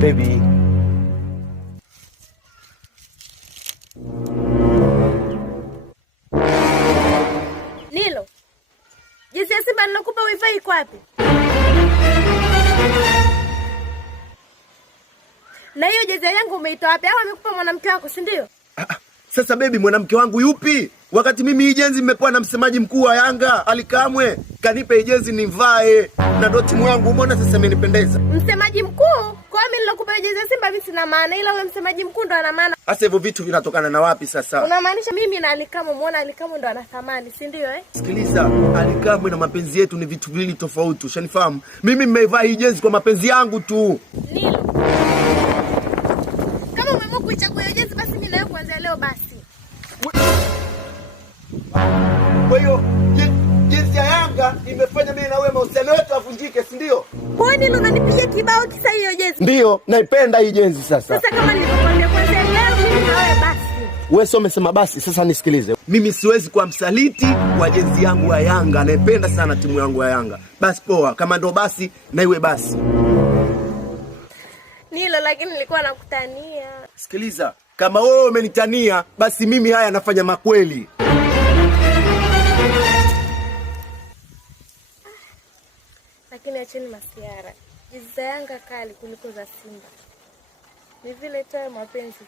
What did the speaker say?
Baby. Nilo. Jezi ya Simba nilokupa wifi iko wapi? Na hiyo jezi yangu umeitoa wapi? Au amekupa mwanamke wako, si ndio? Sasa baby, mwanamke wangu yupi? Wakati mimi hii jezi nimepewa na msemaji mkuu wa Yanga, Ali Kamwe. Kanipe hii jezi nivae. Na ndo timu yangu, umeona sasa imenipendeza. Msemaji mkuu? Kwa mimi nilokupa jezi ya Simba mimi sina maana, ila wewe msemaji mkuu ndo ana maana. Sasa hivyo vitu vinatokana na wapi sasa? Unamaanisha mimi na Ali Kamwe, muone Ali Kamwe ndo ana thamani, si ndio Sikiliza, Ali Kamwe na mapenzi yetu ni vitu viwili tofauti, ushanifahamu? Mimi nimevaa hii jezi kwa mapenzi yangu tu. Nilo. Kama umeamua kuichagua hiyo jezi basi mimi nayo kuanzia leo basi. Kwa hiyo jezi ya Yanga imefanya mimi na wewe mahusiano yetu yavunjike, si ndio? Kwa nini unanipigia kibao kisa hiyo jezi? Ndio, naipenda hii jezi sasa. Sasa kama nilivyokuambia kuanzia leo mimi na wewe basi. Wewe sio umesema basi, sasa nisikilize. Mimi siwezi kuwa msaliti wa jezi yangu ya Yanga, naipenda sana timu yangu ya Yanga. Basi poa, kama ndo basi na iwe basi. Nilo, lakini nilikuwa nakutania. Sikiliza, kama wewe umenitania, basi mimi haya nafanya makweli. Lakini acheni masiara. Jezi za Yanga kali kuliko za Simba. Ni vile tu mapenzi.